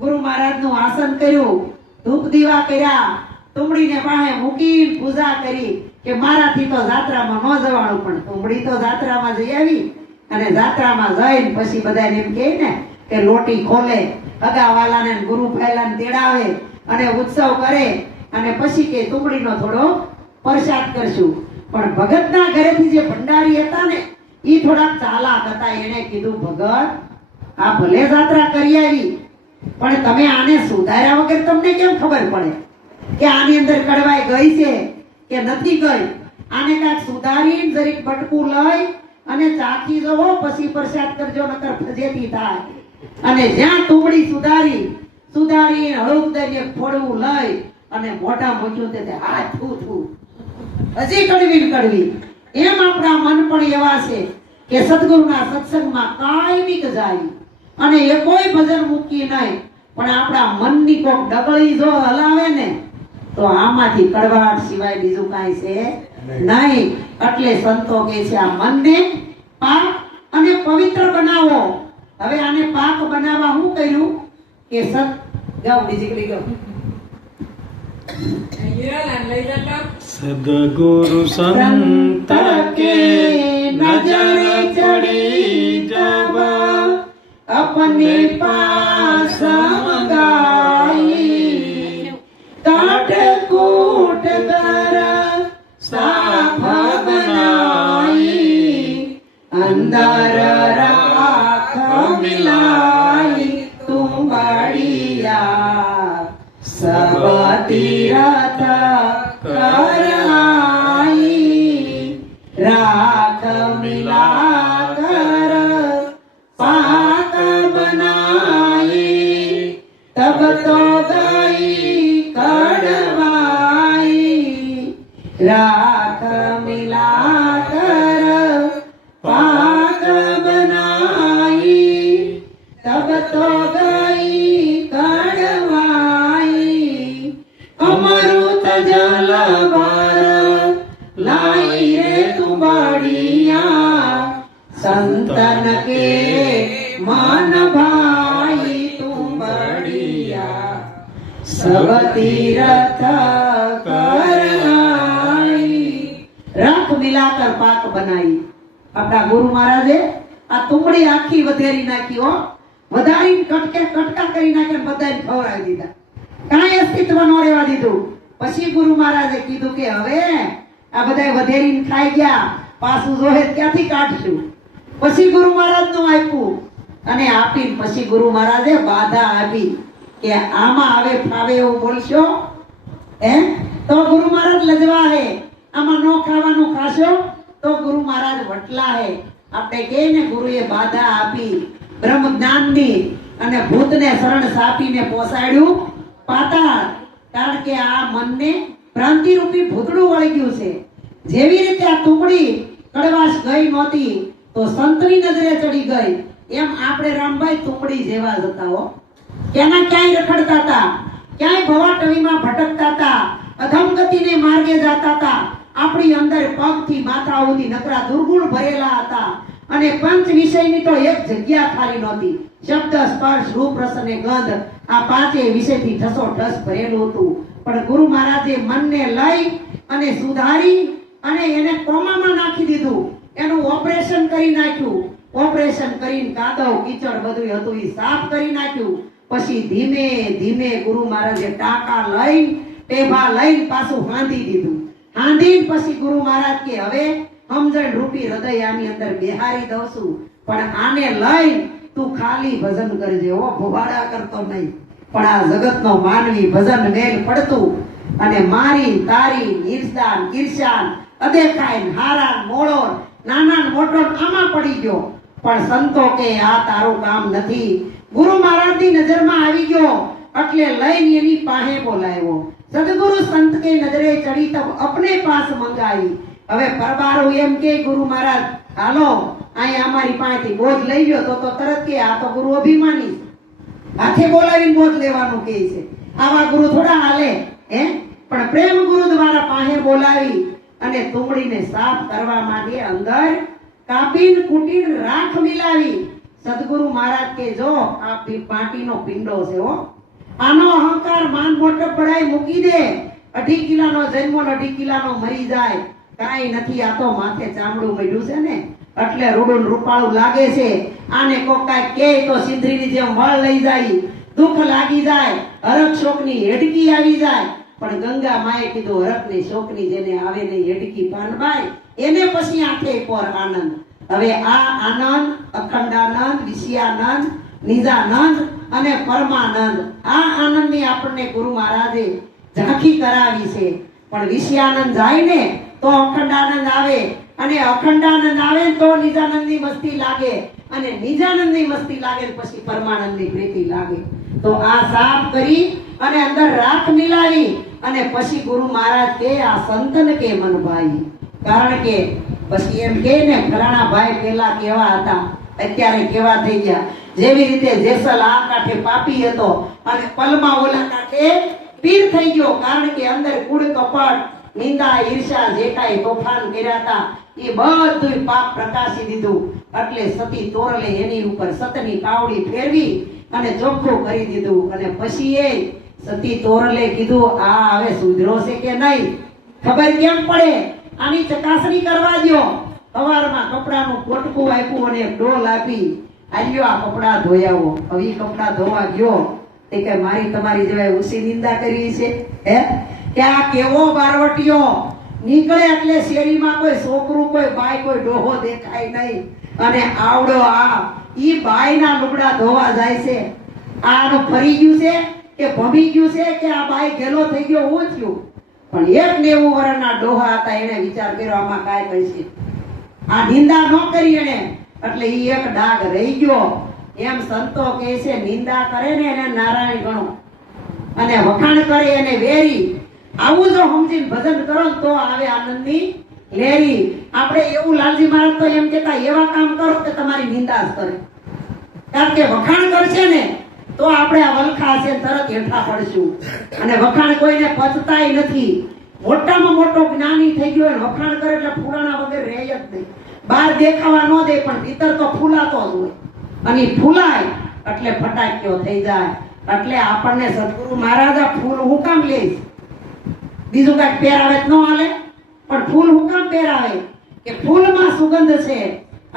ગુરુ મહારાજનું આસન કર્યું, ધૂપ દીવા કર્યા, તુમડીને પાસે મૂકી પૂજા કરી કે મારાથી તો જાત્રામાં ન જવાનું, પણ તુમડી તો જાત્રામાં જઈ આવી. અને જાત્રામાં જઈને પછી બધાને એમ કહે ને કે લોટી ખોલે, અગાવાલાને ગુરુ ભાઈલાને તેડાવે અને ઉત્સવ કરે અને પછી કે તુમડીનો થોડો પ્રસાદ કરશું. પણ ભગતના ઘરેથી જે ભંડારી હતા ને ઈ થોડાક ચાલાક હતા. એને કીધું, ભગત આ ભલે જાત્રા કરી આવી પણ તમે આને સુધાર્યા વગર તમને કેમ ખબર પડે કે આની અંદર કડવાઈ ગઈ છે કે નથી ગઈ? આને કાંઈક સુધારીને જરીક બટકું લઈ અને ચાખી જવો, પછી પ્રસાદ કરજો, નકર ફજેતી થાય. અને જ્યાં તુમડી સુધારી હળુદરીએ ફોડવું લઈ અને મોઢા મૂક્યું તે હાથ થૂ હજી કડવી. એમ આપણા મન પણ એવા છે કે સદગુરુના સત્સંગમાં કાયમિક જાય અને એ કોઈ ભજન મૂકી નહીં, પણ આપણા મનની કોક ડગળી જો હલાવે ને તો આમાંથી કડવાટ સિવાય બીજું કાંઈ છે નહીં. એટલે સંતો કહે છે આ મનને પાક અને પવિત્ર બનાવો. હવે આને પાક બનાવવા શું કર્યું કે ગાવ બીજી કડી ગાવ. સદગુરુ સંત કે નજરે ચડી જબ अपने पास मंगाई, काट कूट कर साफ बनाई, अंदर राख मिलाई तुम बढ़िया सब तीरथ कर आई, राख मिला कर पाक बनाई, तब तो गई कड़वाई, राख मिला कर पाक बनाई, तब तो गई कड़वाई, अमृत जल भर लाई रे तू बढ़िया, संतन के मान भाई तुम बढ़िया, सब तीरथ कर आई, राख मिलाकर पाक बनाई. આપણા ગુરુ મહારાજે આ તુમડી આખી વધેરી નાખી હો, વધારીને કટકા કરી નાખ્યા, બધાને ખવડાવી દીધા, કાંઈ અસ્તિત્વ ન રહેવા દીધું. પછી ગુરુ મહારાજે કીધું કે હવે આ બધા વધેરીને ખાઈ ગયા, પાછું જોહે ક્યાંથી કાઢશું? પછી ગુરુ મહારાજ નું આપ્યું અને આપીને પછી ગુરુ મહારાજે બાધા આપી કે આમાં હવે ફાવે એવું બોલશો તો ગુરુ મહારાજ લજવા હે, આમાં નો ખાવાનું ખાશો તો ગુરુ મહારાજ વટલા હે. આપણે કહે ને ગુરુએ બાધા આપી બ્રહ્મ જ્ઞાનની અને ભૂતને શરણ સાપીને પોસાડ્યું પાતાળ. કારણ કે આ મનને ભ્રાંતિ રૂપી ભૂતડું વળગ્યું છે. જેવી રીતે આ તુમડી કડવાશ ગઈ નહોતી તો સંતની નજરે ચડી ગઈ, એમ આપણે રામભાઈ તુમડી જેવા જ હતા હો. ક્યાંના ક્યાંય રખડતા હતા, ક્યાંય ભવાટવીમાં ભટકતા હતા, અધમગતિને માર્ગે જતા હતા. આપણી અંદર પગથી માથા સુધી નકરા દુર્ગુણ ભરેલા હતા અને પંચ વિષયની તો એક જગ્યા ખાલી નહોતી. શબ્દ, સ્પર્શ, રૂપ, રસ અને ગંધ આ પાંચે વિષયથી ઠસોઠસ ભરેલું હતું. પણ ગુરુ મહારાજે મનને લઈ અને સુધારી અને એને કોમામાં નાખી દીધું, એનું ઓપરેશન કરી નાખ્યું. ઓપરેશન કરીને કાદવ કીચડ બધું હતું એ સાફ કરી નાખ્યું. પછી ધીમે ધીમે ગુરુ મહારાજે ટાંકા લઈ ટેભા લઈને પાછું હાંધી દીધું. હાંધીને પછી ગુરુ મહારાજ કે હવે સમજણ રૂપી હૃદય આની અંદર બેહારી દઉં છું, પણ આને લઈ તું ખાલી ભજન કરજે હો, ભોવાડા કરતો નહીં. પણ આ જગતનો માનવી ભજન મેલ પડતું અને મારી તારી ઈર્ષાન ઈર્ષાન અદેખાય હારા મોળો નાના મોટો આમાં પડી ગયો. પણ સંતો કે આ તારું કામ નથી. ગુરુ મહારાજની નજરમાં આવી ગયો એટલે લઈને એની પાસે બોલાવ્યો. સદગુરુ સંત કે નજરે ચડી તબ અપને પાસ મંગાવી. હવે પરબારો એમ કે ગુરુ મહારાજ હાલો અહીંયા અમારી પાસેથી બોધ લઈ ગયો તો તરત કે આ તો ગુરુ અભિમાની હાથે બોલાવીને બોધ લેવાનું કહે છે. આવા ગુરુ થોડા હાલે પણ પ્રેમ ગુરુ દ્વારા પાસે બોલાવી અને તુમડીને સાફ કરવા માટે અંદર કાપીને કૂટીને રાખ મિલાવી. સદગુરુ મહારાજ કે જો આ માટીનો પિંડો છે હો, આનો અહંકાર માન મોટપ બળાઈ મૂકી દે. 2.5 કિલાનો જન્મો 2.5 કિલાનો મરી જાય, કાંઈ નથી. આ તો માથે ચામડું મળ્યું છે ને એટલે રૂડું રૂપાળું લાગે છે. આને કોક કાંઈ કે તો સિંધરીની જેમ વળ લઈ જાય, દુઃખ લાગી જાય, હરખ શોકની હેડકી આવી જાય. પણ ગંગા માએ કીધું હરખની શોકની જેને આવે નહીં હેડકી પાનબાઈ, એને પછી આંખે પર આનંદ. હવે આ આનંદ, અખંડાનંદ, વિષયાનંદ, નિજાનંદ અને પરમાનંદ, આ આનંદની આપણને ગુરુ મહારાજે ઝાંખી કરાવી છે. પણ વિષયાનંદ જાય ને તો અખંડાનંદ આવે, અને અખંડાનંદ આવે તો નિજાનંદની મસ્તી લાગે, અને નિજાનંદની મસ્તી લાગે પછી પરમાનંદની પ્રીતિ લાગે. તો આ સાફ કરી અને અંદર રાખ મિલાવી અને પછી ગુરુ મહારાજ કે આ સંતન કે મન ભાઈ. કારણ કે પછી એમ કે ને ફલાણા ભાઈ પેલા કેવા હતા અત્યારે કેવા થઈ ગયા. જેવી રીતે જેસલ આ કાંઠે પાપી હતો અને પલમાં ઓલા કાંઠે પીર થઈ ગયો. કારણ કે અંદર કુડ કપટ, નિંદા, ઈર્ષા જે કાંઈ તોફાન કર્યા હતા એ બધું પાપ પ્રકાશી દીધું. એટલે સતી તોરલે એની ઉપર સતની પાવડી ફેરવી અને ચોખ્ખું કરી દીધું. અને પછી એ સતી તોરલે કીધું આ હવે સુધરો છે કે નહીં ખબર કેમ પડે, આની ચકાસણી કરવા દો. સવારમાં કપડાનું પોટકું આપ્યું અને ડોલ આપી, આલ્યો આ કપડા ધોયાવો. હવે ઈ કપડા ધોવા ગયો તે કે મારી તમારી જેવાય ઉસી નિંદા કરી છે હે, કે આ કેવો બારવટીયો નીકળે એટલે શેરીમાં કોઈ છોકરું, કોઈ બાઈ, કોઈ ડોહો દેખાય નહીં. અને આવડો આ ઈ બાઈના લુગડા ધોવા જાય છે. આનું ફરી ગયું છે કે ભમી ગયું છે કે આ બાઈ ગેલો થઈ ગયો હું થયું. પણ 91 વર્ષના ડોહા હતા, એને વિચાર કર્યો આમાં કાંઈ કહીશે, આ નિંદા ન કરી એને એટલે ઈ એક ડાઘ રહી ગયો. એમ સંતો કહે છે નિંદા કરે ને એને નારાયણ ગણો અને વખાણ કરે એને વેરી. આવું જો સમજીને ભજન કરો તો આવે આનંદની લેરી. આપણે એવું લાલજી મહારાજ તો એમ કહેતા એવા કામ કરો કે તમારી નિંદા જ કરે. કારણ કે વખાણ કરશે ને તો આપણે આ વલખા છે તરત હેઠા પડશું. અને વખાણ કોઈને પચતાય નથી. મોટામાં મોટો જ્ઞાની થઈ ગયો વખાણ કરે એટલે ફૂલાણા વગર રહે જ નહીં. બહાર દેખાવા ન દે પણ ભીતર તો ફૂલાતો જ હોય. અને ફૂલાય એટલે ફટાક્યો થઈ જાય. એટલે આપણને સદગુરુ મહારાજ ફૂલ હું કામ લે, બીજું કઈ પહેરાવે જ ન હાલે, પણ ફૂલ હું કામ પહેરાવે કે ફૂલમાં સુગંધ છે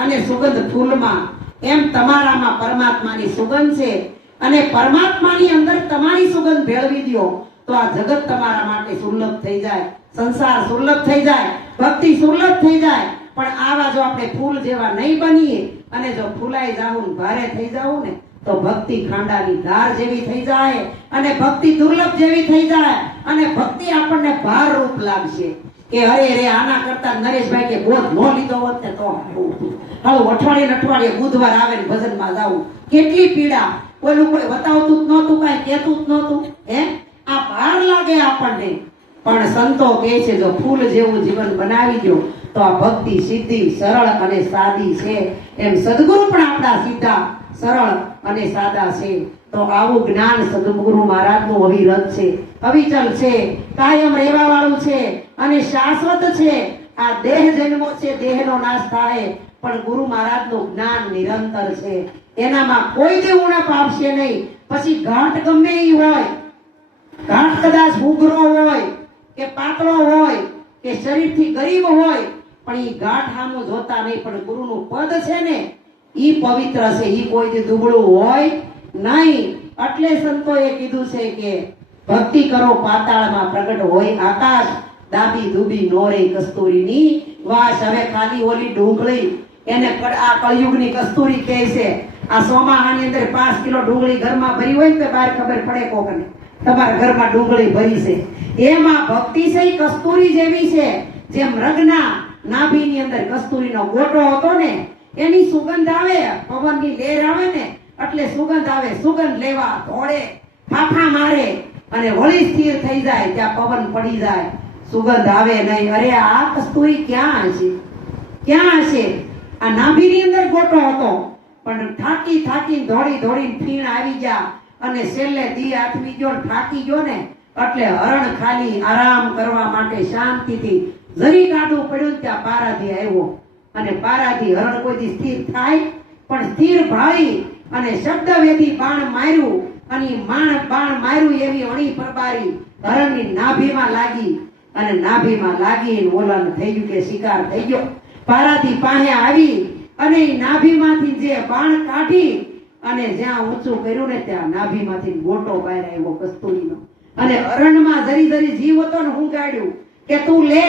અને સુગંધ ફૂલમાં. એમ તમારામાં પરમાત્માની સુગંધ છે અને પરમાત્માની અંદર તમારી સુગંધ ભેળવી દો તો આ જગત તમારા માટે સુલભ થઈ જાય, સંસાર સુલભ થઈ જાય, ભક્તિ સુલભ થઈ જાય. પણ આવા જો આપણે ફૂલ જેવા નહીં બનીએ અને જો ફૂલાઈ જાવું ભારે થઈ જાવું ને તો ભક્તિ ખાંડાની ધાર જેવી થઈ જાય અને ભક્તિ દુર્લભ જેવી થઈ જાય અને ભક્તિ આપણને ભાર રૂપ લાગશે કે અરે રે આના કરતા નરેશભાઈ કે બોધ નો લીધો હોત ને તો હાલો અઠવાડિયે બુધવાર આવે ને ભજનમાં જાવું. કેટલી પીડા, ઓલું કોઈ બતાવતું જ નહોતું, કાંઈ કહેતું જ નહોતું. હે આ ભાર લાગે આપણને. પણ સંતો કહે છે જો ફૂલ જેવું જીવન બનાવી દો તો આ ભક્તિ સીધી, સરળ અને સાદી છે. એમ સદગુરુ પણ આપણા સીધા, સરળ અને સાદા છે. તો આવું જ્ઞાન સદગુરુ મહારાજનું અવિરત છે, અવિચલ છે, કાયમ રહેવા વાળું છે અને શાશ્વત છે. આ દેહ જન્મો છે, દેહનો નાશ થાય, પણ ગુરુ મહારાજનું જ્ઞાન નિરંતર છે. એનામાં કોઈ દી ઉણપ આવશે નહીં. પછી ઘાટ ગમે એ હોય, ઘાટ કદાચ ઉઘરો હોય કે પાતળો હોય કે શરીરથી ગરીબ હોય, પણ ઈ ઘાટ સામું જોતા નહીં. પણ ગુરુનું પદ છે ને ઈ પવિત્ર છે, ઈ કોઈ દી દુબળું હોય નહીં. એટલે સંતોએ કીધું છે કે ભક્તિ કરો પાતાળમાં પ્રગટ હોય આકાશ, દાબી દુબી નોરે કસ્તુરીની વાસ. હવે ખાલી ઓલી ડુંગળી એને આ કળયુગની કસ્તુરી કહે છે. આ સોમાહાની અંદર 5 કિલો ડુંગળી ઘરમાં ભરી હોય તો બહાર ખબર પડે કોકને તમારા ઘરમાં ડુંગળી ભરી છે. એમાં ભક્તિ છે કસ્તુરી જેવી છે. જેમ રગના નાભીની અંદર કસ્તુરીનો ગોટો હતો ને એની સુગંધ આવે, પવનની લહેર આવે ને એટલે સુગંધ આવે. સુગંધ લેવા દોડે, ફાફા મારે અને વળી સ્થિર થઈ જાય, ત્યાં પવન પડી જાય, સુગંધ આવે નહીં. અરે આ કસ્તુરી ક્યાં હશે, ક્યાં હશે? આ નાભીની અંદર ગોટો હતો પણ થાકી દોડી ફીણ આવી ગયા અને છેલ્લે દી આથમી ગયો, થાકી ગયો ને એટલે હરણ ખાલી આરામ કરવા માટે શાંતિથી જરી કાઢવું પડ્યું. ત્યાં પારાથી આવ્યો અને પારાથી હરણ કોઈથી સ્થિર થાય પણ સ્થિર ભાળી અને શબ્દવેદી બાણ માર્યું અને બાણ માર્યું એવી અણી પરબારી હરણની નાભીમાં લાગી અને નાભીમાં લાગી ઓલાને થઈ ગયું કે શિકાર થઈ ગયો. પારાથી પાસે આવી અને નાભીમાંથી જે બાણ કાઢી અને જ્યાં ઊંચું કર્યું ને ત્યાં નાભીમાંથી ગોટો બહાર આવ્યો કસ્તુરીનો અને અરણમાં જરી જરી જીવ હતો ને હું ગાડ્યું કે તું લે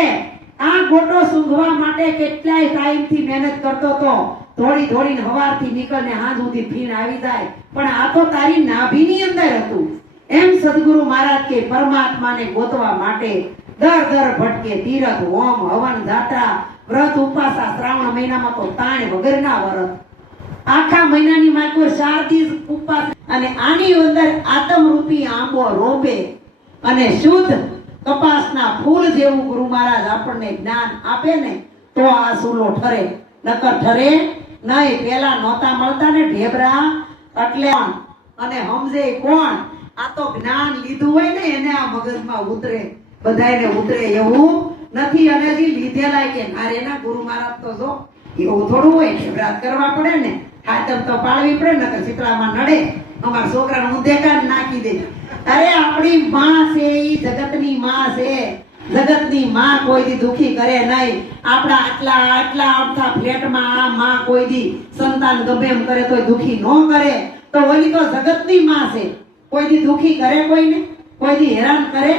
આ ગોટો સૂંઘવા માટે કેટલાય ટાઈમથી મહેનત કરતો હતો. થોડી થોડીને હવારથી નીકળને હાંજ સુધી ફીણ આવી જાય પણ આ તો તારી નાભીની અંદર હતું. એમ સદગુરુ મહારાજ કે પરમાત્માને ગોતવા માટે દર દર ભટકે તીરથ હોમ હવન જાત્રા વ્રત ઉપાસા શ્રાવણ મહિનામાં તો તાણ વગરના વ્રત આખા મહિનાની માત્ર 4 દિવસ ઉપવાસ અને આની અંદર આત્મરૂપી આંબો રોબે અને શુદ્ધ કપાસના ફૂલ જેવું ગુરુ મહારાજ આપણને જ્ઞાન આપે ને તો આ સૂલો ઠરે નકર ઠરે નહીં. પેલા નહોતા મળતા ને ઢેબરા એટલે અને સમજે કોણ આ તો જ્ઞાન લીધું હોય ને એને આ મગજમાં ઉતરે બધાયને ઉતરે એવું નથી. અને હજી લીધેલા કે મારે ના ગુરુ મહારાજ તો જો એવું થોડું હોય ઢેબરા કરવા પડે ને હાથમ તો પાડવી પડે નકર શીતળામાં નડે અમારા છોકરાને હું દેખાડ નાખી દે. અરે આપણી માં છે ઈ જગતની માં છે. જગતની માં કોઈ દી દુખી કરે નહીં. આપણા આટલા આવતા ફ્લેટમાં આ માં કોઈ દી સંતાન ગમે એમ કરે તોય દુખી ન કરે તો ઓલી તો જગતની માં છે. કોઈ દી દુખી કરે કોઈને કોઈ દી હેરાન કરે.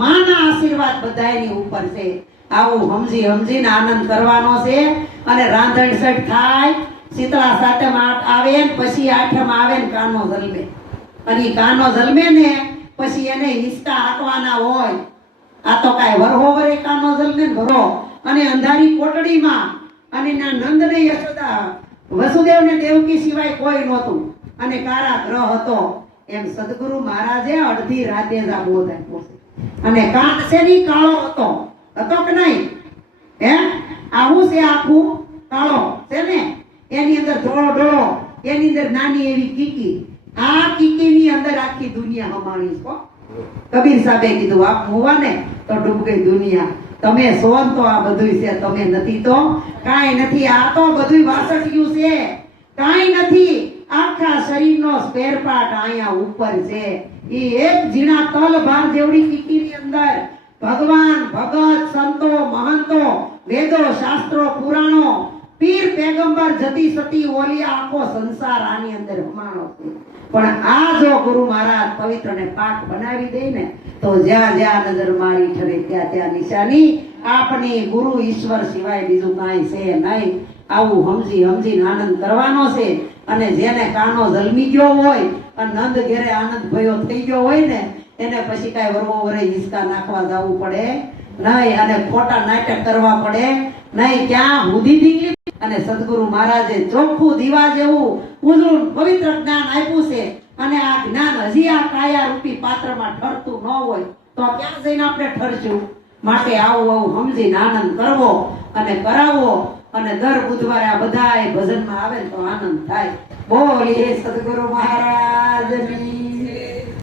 માના આશીર્વાદ બધાયની ઉપર છે. આવું સમજીને આનંદ કરવાનો છે. અને રાંધણ સટ થાય શીતળા સાતમ આવે ને પછી આઠમ આવે ને કાનો જલમે અને કાનો જલમે ને પછી એને હિસ્સા હાંકવાના હોય. આ તો કાંઈ વરહો વરે કાનો જલમે ને ભરો અને અંધારી કોટડીમાં અને ના નંદ ને યશોદા વસુદેવ ને દેવકી સિવાય કોઈ નહોતું અને કારાગૃહ હતો. એમ સદગુરુ મહારાજે અડધી રાતે જ આ બોધ આપ્યો છે. અને કાન છે ની કાળો હતો કે નહીં હે આવું છે આખું કાળો છે ને એની અંદર ધોળો ડોળો એની અંદર નાની એવી કીકી આ કીકીની અંદર આખી દુનિયા હમાણી છે. કબીર સાહેબે કીધું આપ હોવા ને તો ડૂબ ગઈ દુનિયા. તમે સોન તો આ બધું છે તમે નથી તો કાંઈ નથી. આ તો બધું વાસઠિયું છે કાંઈ નથી. આખા શરીરનો સ્પેર પાર્ટ અહીંયા ઉપર છે. ઈ એક ઝીણા તલ ભાર જેવડી કીકીની અંદર ભગવાન ભગત સંતો મહંતો વેદો શાસ્ત્રો પુરાણો પીર પેગંબર જતી સતી ઓલિયા આખો સંસાર આની અંદર હમાણો છે. પણ આ જો ગુરુ મહારાજ પવિત્ર ને પાક બનાવી દે ને તો જ્યાં જ્યાં નજર મારી ઠરે ત્યાં ત્યાં નિશાની આપની ગુરુ ઈશ્વર સિવાય બીજું કાંઈ છે નહીં. આવું સમજીને આનંદ કરવાનો છે. અને જેને કાનો જલમી ગયો હોય અને નંદ ઘેરે આનંદ ભયો થઈ ગયો હોય ને એને પછી કાંઈ વરવો વરે હિસકા નાખવા જવું પડે નહીં અને ખોટા નાટક કરવા પડે નહીં. ક્યાં હુધી દીકરી અને સદગુરુ મહારાજે ચોખ્ખું દીવા જેવું ઉજળું પવિત્ર જ્ઞાન આપ્યું છે. અને આ જ્ઞાન હજી આ કાયા રૂપી પાત્રમાં ઠરતું ન હોય તો ક્યાં જઈને આપણે ઠરશું. માટે આવું સમજીને આનંદ કરવો અને કરાવવો. અને દર બુધવારે આ બધાય ભજનમાં આવે તો આનંદ થાય. બોલીએ સદગુરુ મહારાજની